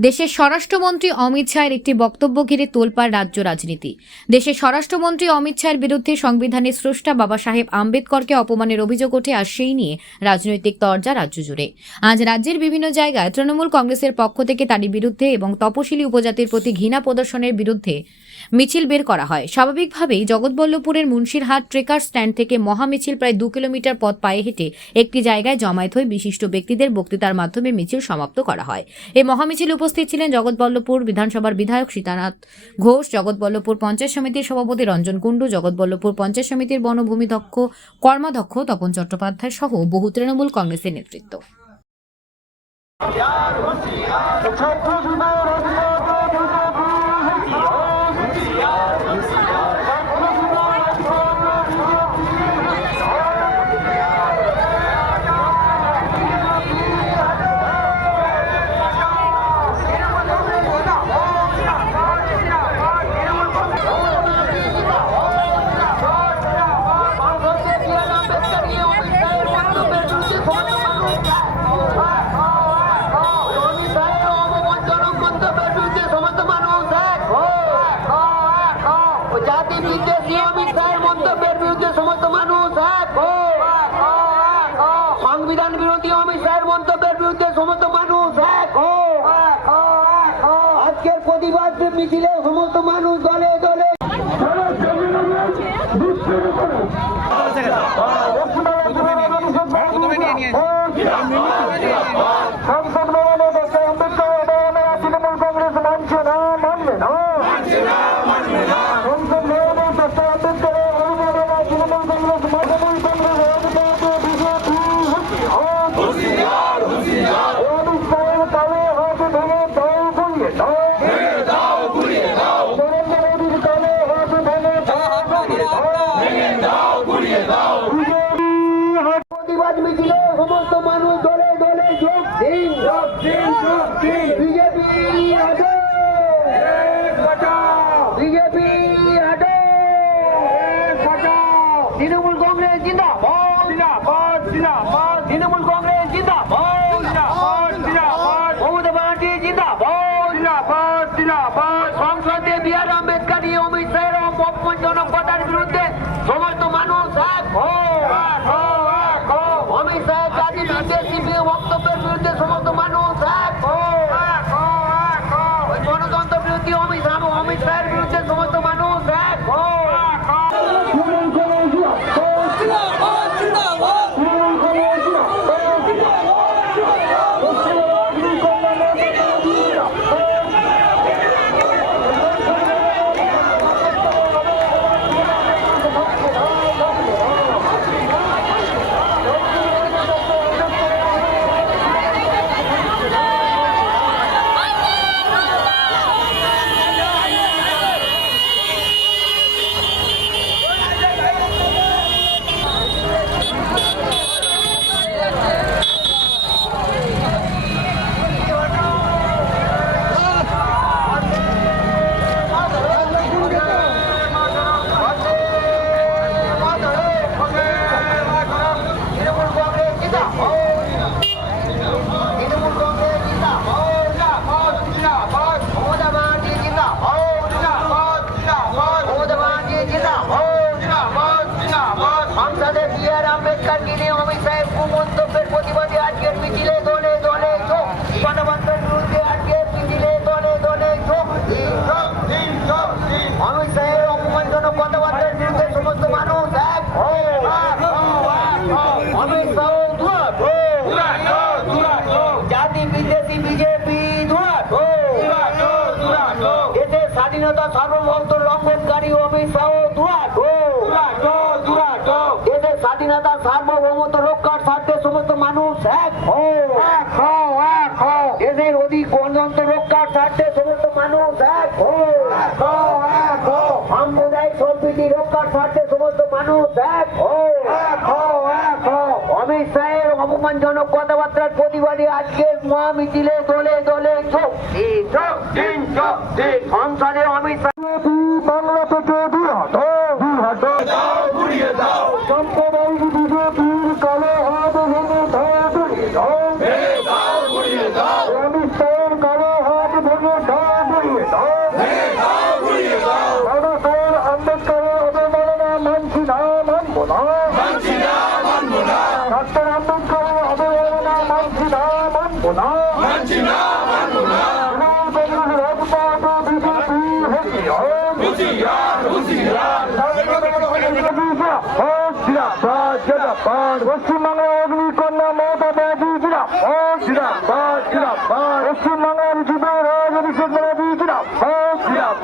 দেশের স্বরাষ্ট্রমন্ত্রী অমিত শাহের একটি বক্তব্য ঘিরে তোলপাড় রাজ্য রাজনীতি। দেশের স্বরাষ্ট্রমন্ত্রী অমিত শাহের বিরুদ্ধে সংবিধানের স্রষ্টা বাবা সাহেব আম্বেদকরকে অপমানের অভিযোগ ওঠে আর সেই নিয়ে রাজনৈতিক তরজা রাজ্য জুড়ে। আজ রাজ্যের বিভিন্ন জায়গায় তৃণমূল কংগ্রেসের পক্ষ থেকে তারই বিরুদ্ধে এবং তপশিলি উপজাতির প্রতি ঘৃণা প্রদর্শনের বিরুদ্ধে মিছিল বের করা হয়। স্বাভাবিকভাবেই জগৎবল্লভপুরের মুন্সিরহাট ট্রেকার স্ট্যান্ড থেকে মহামিছিল প্রায় দু কিলোমিটার পথ পায়ে হেঁটে একটি জায়গায় জমায়েত হয়ে বিশিষ্ট ব্যক্তিদের বক্তৃতার মাধ্যমে মিছিল সমাপ্ত করা হয়। এই মহামিছিল উপস্থিত ছিলেন জগৎবল্লভপুর বিধানসভার বিধায়ক সীতানাথ ঘোষ, জগৎবল্লভপুর পঞ্চায়েত সমিতির সভাপতি রঞ্জন কুণ্ডু, জগৎবল্লভপুর পঞ্চায়েত সমিতির বনভূমি দক্ষ কর্মাধ্যক্ষ তপন চট্টোপাধ্যায় সহ বহু তৃণমূল কংগ্রেসের নেতৃত্ব। সংবিধান বিরোধী অমিত শাহের মন্তব্যের বিরুদ্ধে সমস্ত মানুষ এক। আজকের প্রতিবাদ মিছিলে সমস্ত মানুষ দলে দলে সংসদ ভবনে ডক্টর আম্বেদকর অবমাননা তৃণমূল কংগ্রেস মানছে না মানবে না সংসদ ভবনে ডক্টর আম্বেদকর অবমাননা তৃণমূল কংগ্রেস তৃণমূল কংগ্রেস অমিত শাহের কালে হাত ভেঙে দাও গুলিয়ে দাও নরেন্দ্র মোদীর কালে হাত ভেঙে দাও প্রতিবাদ মিছিলে সমস্ত মানুষ দলে দলে যোগ দিন যোগ দিন যোগ দিন বিজেপি হাটে বিজেপি হাটে তৃণমূল কংগ্রেস জিন্দাবাদ। জিন্দাবাদ জিন্দাবাদ। তৃণমূল কংগ্রেস জিন্দাবাদ। জিন্দাবাদ জিন্দাবাদ। মমতা ব্যানার্জি জিন্দাবাদ। জিন্দাবাদ জিন্দাবাদ। সংসদে বি আর আম্বেদকর অমিত শাহের অপমানজনক কথার বিরুদ্ধে সমস্ত মানুষ এক অমিত শাহের জাতি বক্তব্যের বিরুদ্ধে সমস্ত মানুষ এক হো এক হো এক হো ওই গণতন্ত্র বিরোধী অমিত শাহ অমিত শাহের বিরুদ্ধে সমস্ত মানুষ এক হো এক হো তৃণমূল কংগ্রেস জিন্দাবাদ তৃণমূল কংগ্রেস জিন্দাবাদ জিন্দাবাদ জিন্দাবাদ মমতা ব্যানার্জি জিন্দাবাদ জিন্দাবাদ জিন্দাবাদ মমতা ব্যানার্জি জিন্দাবাদ জিন্দাবাদ জিন্দাবাদ সংসদে বি আর আম্বেদকরকে নিয়ে অমিত শাহের কুমন্তব্যের প্রতিবাদে আজকের মিছিলে দলে দলে যোগ গণতন্ত্রের বিরুদ্ধে আজকের মিছিলে দলে দলে যোগ দিন যোগ দিন যোগ দিন অমিত শাহের অপমানজনক কথাবার্তার বিরুদ্ধে সমস্ত মানুষ এক হো এক হো এক হো অমিত শাহ দুয়ার হো জাতি বিদেশি বিজেপি দুয়ার হো দেশের স্বাধীনতা সার্বভৌমত্ব লঙ্ঘনকারী অমিত শাহ দেশের স্বাধীনতা সার্বভৌমত্ব রক্ষার স্বার্থে সমস্ত মানুষ এক হো এক হো এক হো দেশের অধিক গণতন্ত্র রক্ষার স্বার্থে সমস্ত মানুষ এক হো এক হো এক হো সাম্প্রদায়িক সম্প্রীতি রক্ষার স্বার্থে সমস্ত মানুষ এক হো এক হো এক হো অমিত শাহের অপমানজনক কথাবার্তার প্রতিবাদে আজকের মহামিছিলে দলে দলে যোগ দিন যোগ দিন যোগ দিন সংসদে অমিত বাংলা থেকে দুই হাটো সাম্প্রদায়িক বিজেপির কালো হাত ভেঙে দাও গুড়িয়ে দাও অমিত শাহের কালো হাত ঘুরিয়ে দাও ঘুরিয়ে দাও বাবা তোর আম্বেদকরের অবমাননা মানছি না মানবো না ডক্টর আম্বেদকরের অবমাননা মানছি না মানবো না কংগ্রেস রাজপথ বিজেপি হুঁশিয়ার পশ্চিমবঙ্গের অগ্নিকন্যা মমতা ব্যানার্জি জিরা জিরাফ জিরাফ পশ্চিমবঙ্গের যুব রাজনীতি ব্যানার্জি জিরা জিরাফ